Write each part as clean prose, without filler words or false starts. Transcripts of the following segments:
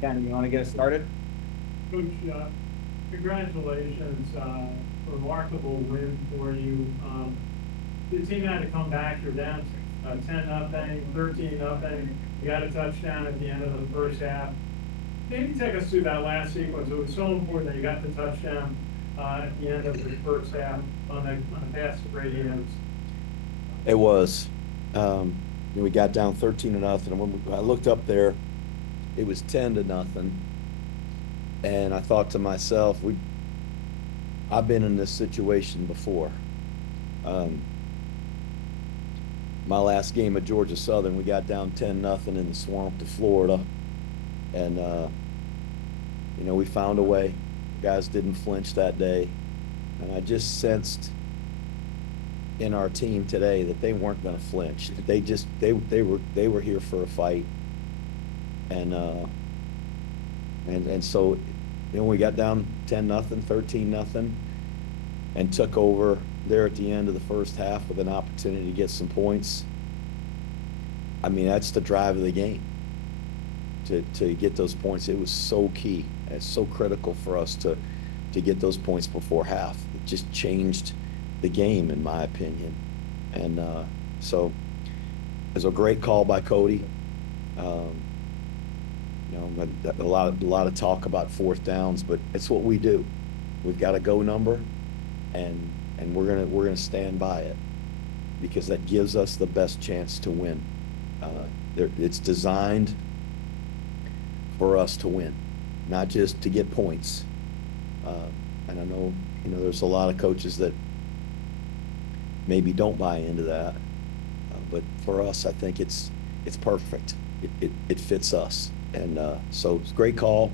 Ken, you want to get us started? Coach, congratulations, remarkable win for you. The team had to come back, you're down 10-0, 13-0. You got a touchdown at the end of the first half. Maybe take us through that last sequence. It was so important that you got the touchdown at the end of the first half on the pass to Brady Evans. It was. We got down 13-0. And when I looked up there, it was 10-0. And I thought to myself, I've been in this situation before. Um, my last game at Georgia Southern, we got down 10-0 in the swamp to Florida. And, we found a way. Guys didn't flinch that day. And I just sensed in our team today that they weren't going to flinch. They were here for a fight, and so we got down 10-0, 13-0, and took over there at the end of the first half with an opportunity to get some points. I mean, that's the drive of the game. To get those points, it was so key. It's so critical for us to get those points before half. It just changed the game, in my opinion. And so it was a great call by Cody. Um, a lot of talk about fourth downs, but it's what we do. We've got a go number, and we're gonna stand by it because that gives us the best chance to win. It's designed for us to win, not just to get points. And I know there's a lot of coaches that maybe don't buy into that. But for us, I think it's perfect. It fits us, and so it's a great call.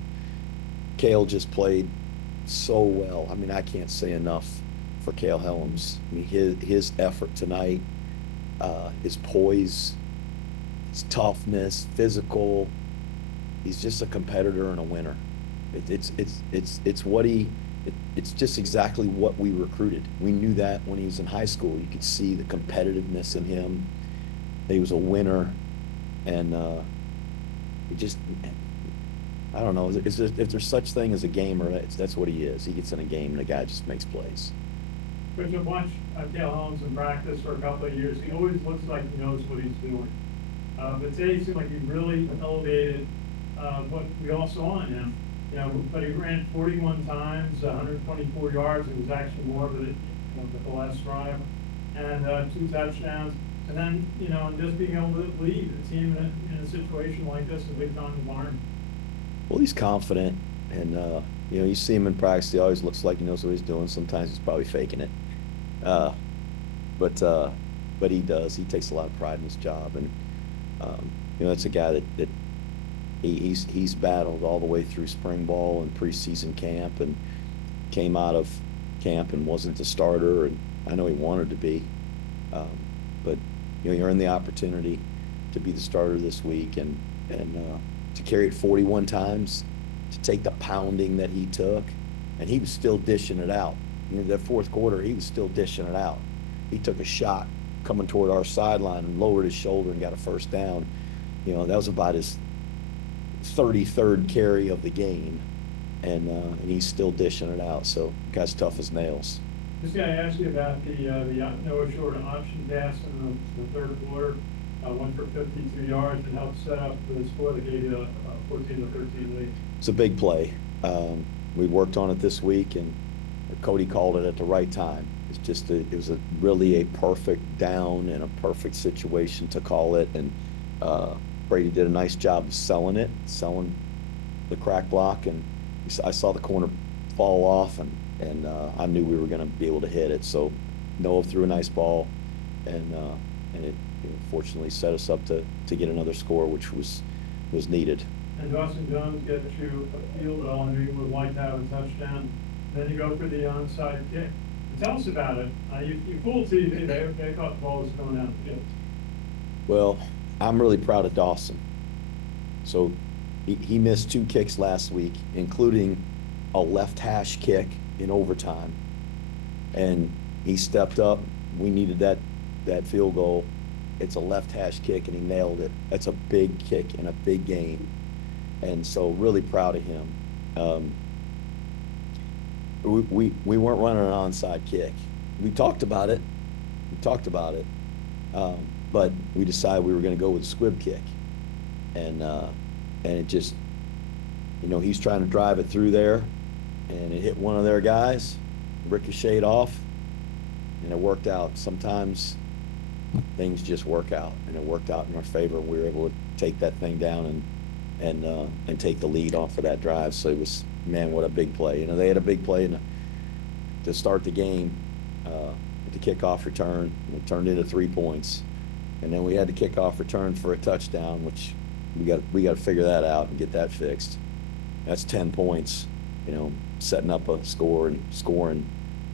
Kale just played so well. I mean, I can't say enough for Kale Helms. I mean, his effort tonight, his poise, his toughness, physical. He's just a competitor and a winner. It's what it's just exactly what we recruited. We knew that when he was in high school. You could see the competitiveness in him. He was a winner, and he just, I don't know, if there's such thing as a gamer, that's what he is. He gets in a game and the guy just makes plays. Coach, I've watched Dale Holmes in practice for a couple of years. He always looks like he knows what he's doing. But today it seemed like he really elevated what we all saw in him. But he ran 41 times, 124 yards. It was actually more, but with the last drive, and two touchdowns. And then, and just being able to lead the team in a situation like this, a big time environment. Well, he's confident, and you see him in practice. He always looks like he knows what he's doing. Sometimes he's probably faking it, uh, but he does. He takes a lot of pride in his job, and it's a guy that he's battled all the way through spring ball and preseason camp, and came out of camp and wasn't the starter, and I know he wanted to be, um, but you earn the opportunity to be the starter this week, and to carry it 41 times, to take the pounding that he took, and he was still dishing it out. That fourth quarter, he was still dishing it out. He took a shot coming toward our sideline and lowered his shoulder and got a first down. That was about his 33rd carry of the game, and he's still dishing it out. So, guy's tough as nails. Just got to ask you about the Noah Short option pass in the third quarter. Went for 52 yards and helped set up the score that gave you a 14-13 lead. It's a big play. We worked on it this week, and Cody called it at the right time. It was really a perfect down and a perfect situation to call it, and Brady did a nice job of selling the crack block, and I saw the corner fall off, and I knew we were going to be able to hit it. So Noah threw a nice ball, and it fortunately set us up to get another score, which was needed. And Dawson Jones gets you a field goal, and you would like to have a touchdown. Then you go for the onside kick. Tell us about it. You fooled TV. They thought the ball was going out the field. Well, I'm really proud of Dawson. So he missed two kicks last week, including a left hash kick in overtime, and he stepped up. We needed that field goal. It's a left hash kick, and he nailed it. That's a big kick in a big game. And so really proud of him. Um, we weren't running an onside kick. We talked about it. We talked about it. Um, but we decided we were going to go with a squib kick. And it just, he's trying to drive it through there, and it hit one of their guys, ricocheted off, and it worked out. Sometimes things just work out, and it worked out in our favor. We were able to take that thing down and take the lead off of that drive. So it was, man, what a big play. They had a big play to start the game, at the kickoff return, and it turned into 3 points. And then we had the kickoff return for a touchdown, which we got to figure that out and get that fixed. That's 10 points, setting up a score and scoring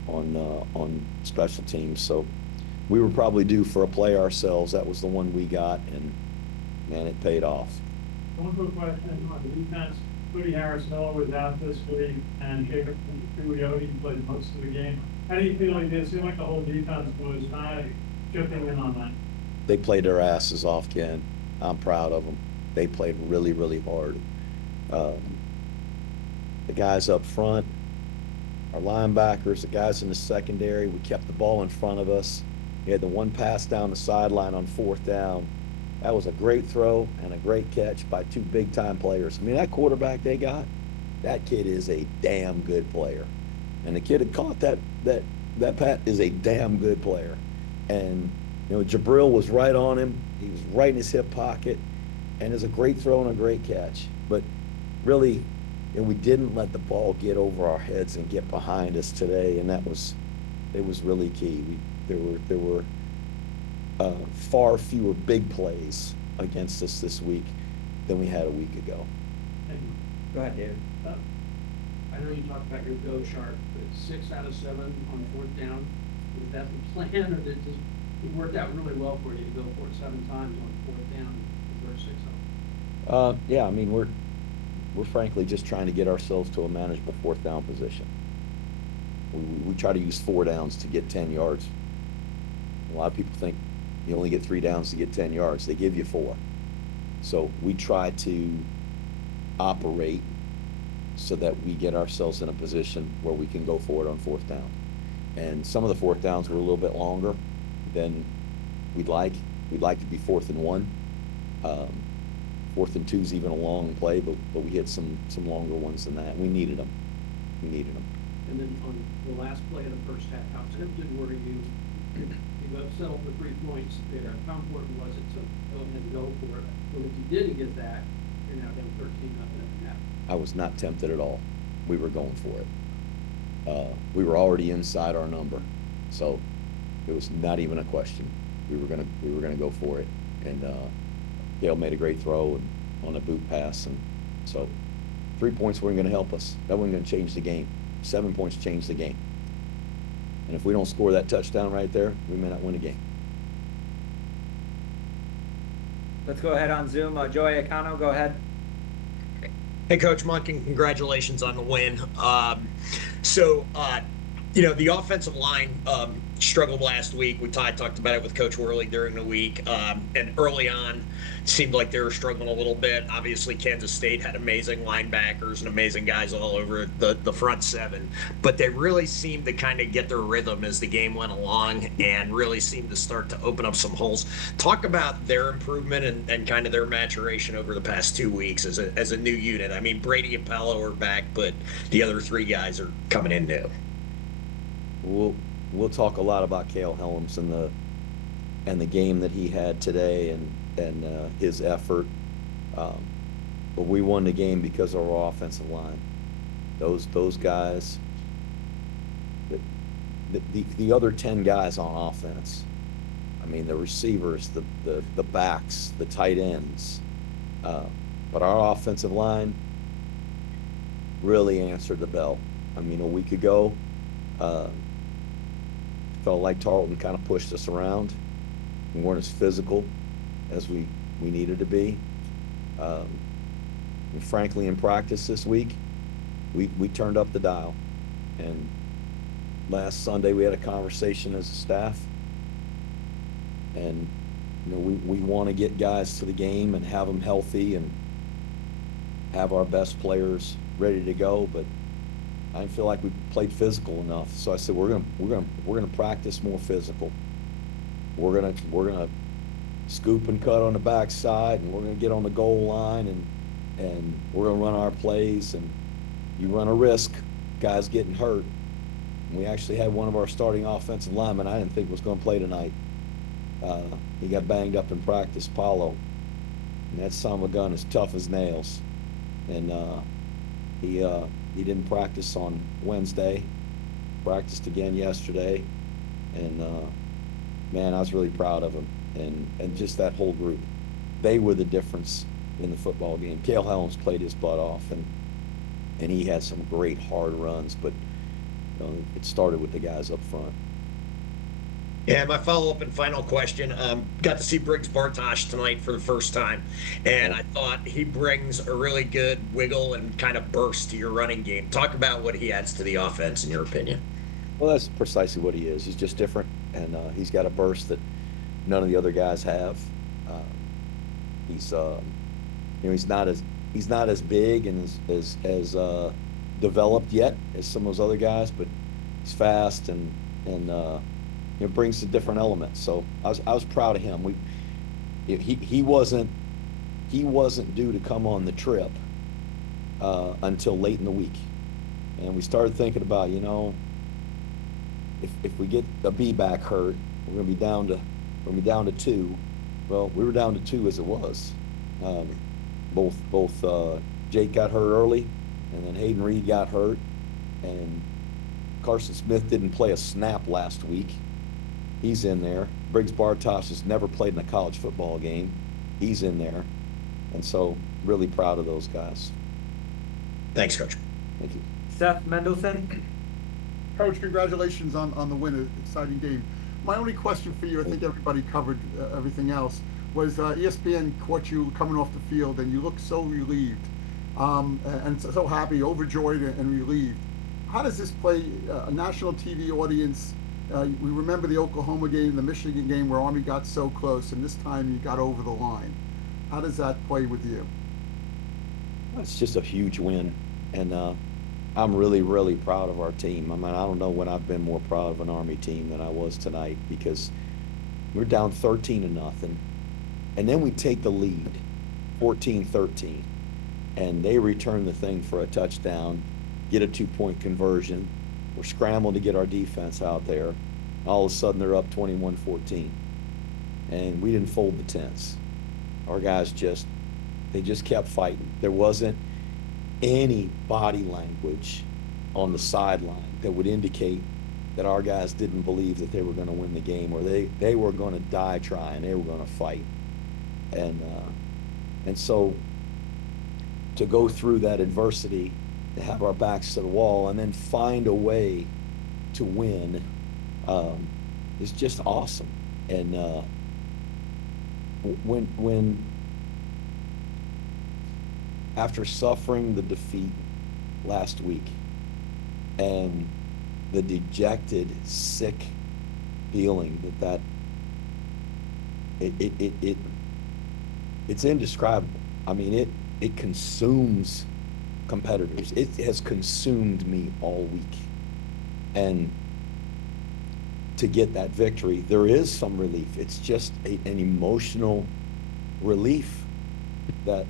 on special teams. So we were probably due for a play ourselves. That was the one we got, and man, it paid off. One quick question on the defense. Cody Harris-Miller was out this week, and Jacob Tuioti played most of the game. How do you feel like this? It seemed like the whole defense was kind of chipping in on that. They played their asses off, Ken. I'm proud of them. They played really, really hard. The guys up front, our linebackers, the guys in the secondary, we kept the ball in front of us. We had the one pass down the sideline on 4th down. That was a great throw and a great catch by 2 big-time players. I mean, that quarterback they got, that kid is a damn good player. And the kid that caught that pat is a damn good player. And, Jabril was right on him. He was right in his hip pocket. And it's a great throw and a great catch. But really, we didn't let the ball get over our heads and get behind us today. And it was really key. There were far fewer big plays against us this week than we had a week ago. Go ahead, David. I know you talked about your go chart, but 6 out of 7 on 4th down. Was that the plan, or did it worked out really well for you to go for it 7 times on 4th down and convert 6 of them? Yeah, I mean, we're frankly just trying to get ourselves to a manageable 4th down position. We try to use 4 downs to get 10 yards. A lot of people think you only get 3 downs to get 10 yards. They give you 4. So we try to operate so that we get ourselves in a position where we can go for it on 4th down. And some of the 4th downs were a little bit longer than we'd like. We'd like to be 4th and 1. 4th and 2 is even a long play, but we hit some longer ones than that. We needed them. And then on the last play of the first half, how tempted were you to settle for 3 points there? How important was it to go ahead and go for it? But if you didn't get that, you're now down 13-0 at the half. I was not tempted at all. We were going for it. We were already inside our number, so it was not even a question. We were gonna go for it, and Dale made a great throw on a boot pass, and so 3 points weren't going to help us. That wasn't going to change the game. 7 points changed the game, and if we don't score that touchdown right there, we may not win the game. Let's go ahead on Zoom. Joey Acano, go ahead. Hey, Coach Monken, congratulations on the win. The offensive line struggled last week. Ty talked about it with Coach Worley during the week. And early on, it seemed like they were struggling a little bit. Obviously, Kansas State had amazing linebackers and amazing guys all over the front 7. But they really seemed to kind of get their rhythm as the game went along and really seemed to start to open up some holes. Talk about their improvement and kind of their maturation over the past 2 weeks as a new unit. I mean, Brady and Paolo are back, but the other 3 guys are coming in new. We'll talk a lot about Cale Helms and the game that he had today and his effort. But we won the game because of our offensive line. Those guys, the other 10 guys on offense. I mean, the receivers, the backs, the tight ends. But our offensive line really answered the bell. I mean, a week ago, felt like Tarleton kind of pushed us around. We weren't as physical as we needed to be. And frankly, in practice this week, we turned up the dial. And last Sunday we had a conversation as a staff, and we want to get guys to the game and have them healthy, and have our best players ready to go, but I didn't feel like we played physical enough. So I said, we're gonna practice more physical. We're gonna scoop and cut on the backside, and we're gonna get on the goal line, and we're gonna run our plays, and you run a risk, guys getting hurt. And we actually had one of our starting offensive linemen I didn't think was gonna play tonight. He got banged up in practice, Paulo. And that son of a gun is tough as nails. And he didn't practice on Wednesday, practiced again yesterday, and man, I was really proud of him, and just that whole group. They were the difference in the football game. Cale Helms played his butt off, and he had some great hard runs, but it started with the guys up front. Yeah, my follow-up and final question. Got to see Briggs Bartosh tonight for the first time, and I thought he brings a really good wiggle and kind of burst to your running game. Talk about what he adds to the offense, in your opinion. Well, that's precisely what he is. He's just different, and he's got a burst that none of the other guys have. He's he's not as big and as developed yet as some of those other guys, but he's fast and brings a different element. So I was proud of him. He wasn't due to come on the trip until late in the week, and we started thinking about if we get a B back hurt, we're gonna be down to two. Well, we were down to two as it was. Both Jake got hurt early, and then Hayden Reed got hurt, and Carson Smith didn't play a snap last week. He's in there. Briggs Bartosh has never played in a college football game. He's in there. And so, really proud of those guys. Thanks, Coach. Thank you. Seth Mendelson. Coach, congratulations on the win. Exciting game. My only question for you, I think everybody covered everything else, was ESPN caught you coming off the field, and you looked so relieved and so happy, overjoyed, and relieved. How does this play a national TV audience? We remember the Oklahoma game, the Michigan game, where Army got so close, and this time you got over the line. How does that play with you? It's just a huge win, and I'm really, really proud of our team. I mean, I don't know when I've been more proud of an Army team than I was tonight, because we're down 13-0, and then we take the lead, 14-13, and they return the thing for a touchdown, get a 2-point conversion. We're scrambling to get our defense out there. All of a sudden, they're up 21-14, and we didn't fold the tents. Our guys just kept fighting. There wasn't any body language on the sideline that would indicate that our guys didn't believe that they were going to win the game, or they were going to die trying. They were going to fight, and so to go through that adversity, to have our backs to the wall, and then find a way to win is just awesome. And when after suffering the defeat last week and the dejected, sick feeling it's indescribable. I mean, it consumes competitors. It has consumed me all week, and to get that victory, there is some relief. It's just an emotional relief that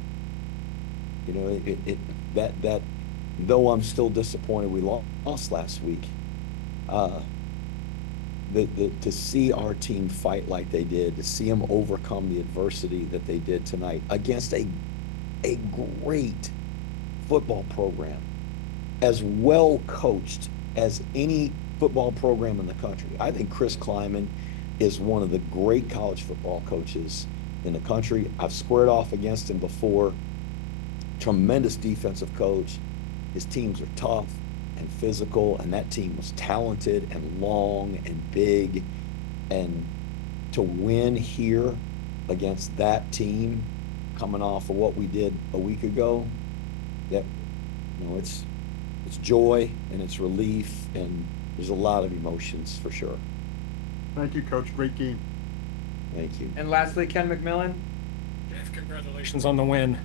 that though I'm still disappointed we lost last week, to see our team fight like they did, to see them overcome the adversity that they did tonight against a great football program, as well coached as any football program in the country. I think Chris Kleiman is one of the great college football coaches in the country. I've squared off against him before. Tremendous defensive coach. His teams are tough and physical, and that team was talented and long and big. And to win here against that team, coming off of what we did a week ago, it's joy and it's relief, and there's a lot of emotions for sure. Thank you, Coach. Great game. Thank you. And lastly, Ken McMillan. Jeff, congratulations on the win.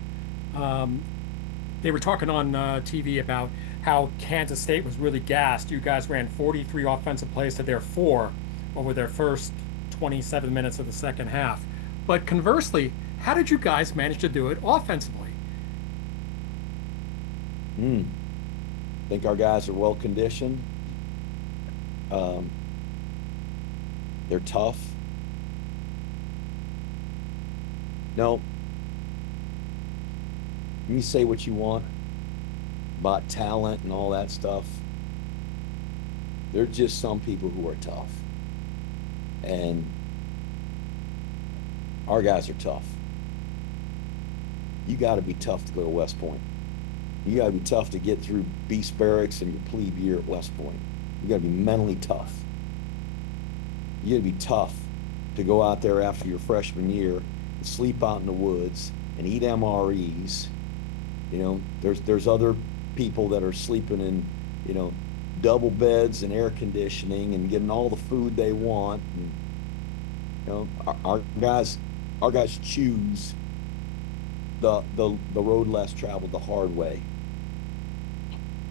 they were talking on TV about how Kansas State was really gassed. You guys ran 43 offensive plays to their 4 over their first 27 minutes of the second half. But conversely, how did you guys manage to do it offensively? I think our guys are well conditioned. They're tough. No, you say what you want about talent and all that stuff. There's just some people who are tough. And our guys are tough. You got to be tough to go to West Point. You got to be tough to get through Beast Barracks and your plebe year at West Point. You got to be mentally tough. You got to be tough to go out there after your freshman year and sleep out in the woods and eat MREs. You know, there's other people that are sleeping in, you know, double beds and air conditioning and getting all the food they want. And, you know, our guys choose the road less traveled the hard way.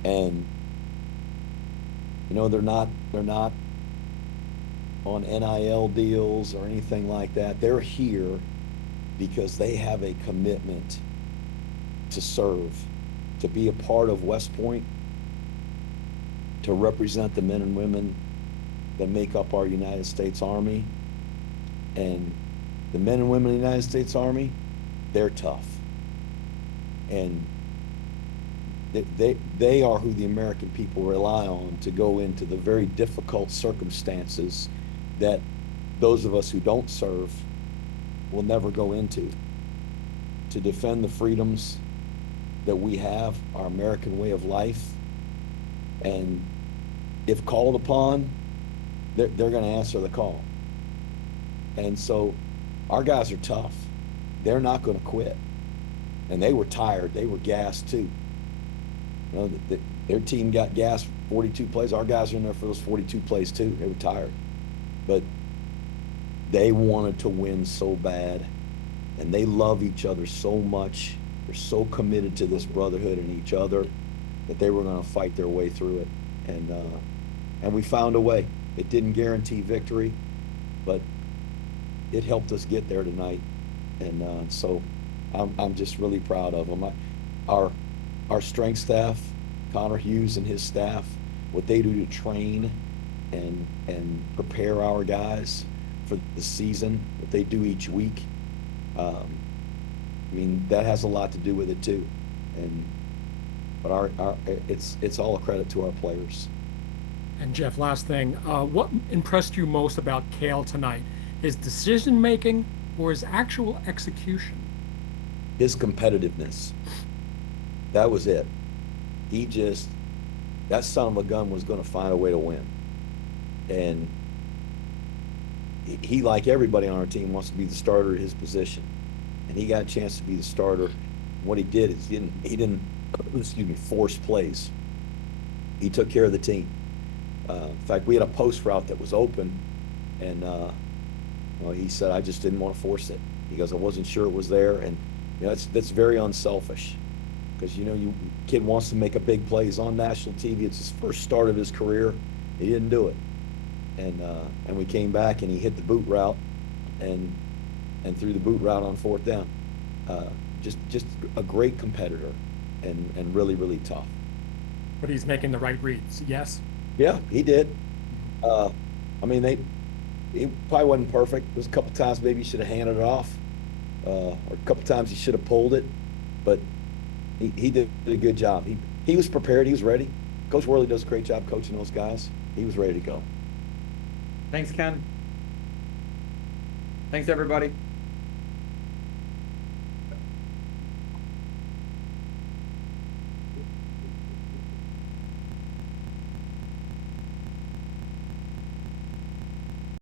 And you know, they're not on NIL deals or anything like that. They're here because they have a commitment to serve, to be a part of West Point, to represent the men and women that make up our United States Army. And the men and women of the United States Army, they're tough. And they are who the American people rely on to go into the very difficult circumstances that those of us who don't serve will never go into, to defend the freedoms that we have, our American way of life. And if called upon, they're going to answer the call. And so our guys are tough. They're not going to quit. And they were tired. They were gassed too. You know, their team got gassed 42 plays. Our guys are in there for those 42 plays too. They were tired. But they wanted to win so bad. And they love each other so much. They're so committed to this brotherhood and each other that they were going to fight their way through it. And we found a way. It didn't guarantee victory, but it helped us get there tonight. And so I'm just really proud of them. Our strength staff, Connor Hughes and his staff, what they do to train and prepare our guys for the season, what they do each week. I mean, that has a lot to do with it too. But it's all a credit to our players. And Jeff, last thing, what impressed you most about Cale tonight? His decision making or his actual execution? His competitiveness. That was it. That son of a gun was going to find a way to win. And he, like everybody on our team, wants to be the starter at his position. And he got a chance to be the starter. What he did is he didn't force plays. He took care of the team. In fact, we had a post route that was open, and he said, I just didn't want to force it. He goes, I wasn't sure it was there. And you know, that's very unselfish, because kid wants to make a big play. He's on national TV. It's his first start of his career. He didn't do it, and we came back and he hit the boot route, and threw the boot route on fourth down. Just a great competitor, and really, really tough. But he's making the right reads, yes? Yeah, he did. I mean, he probably wasn't perfect. There was a couple times maybe he should have handed it off, or a couple times he should have pulled it, but he did a good job. He was prepared. He was ready. Coach Worley does a great job coaching those guys. He was ready to go. Thanks, Ken. Thanks, everybody.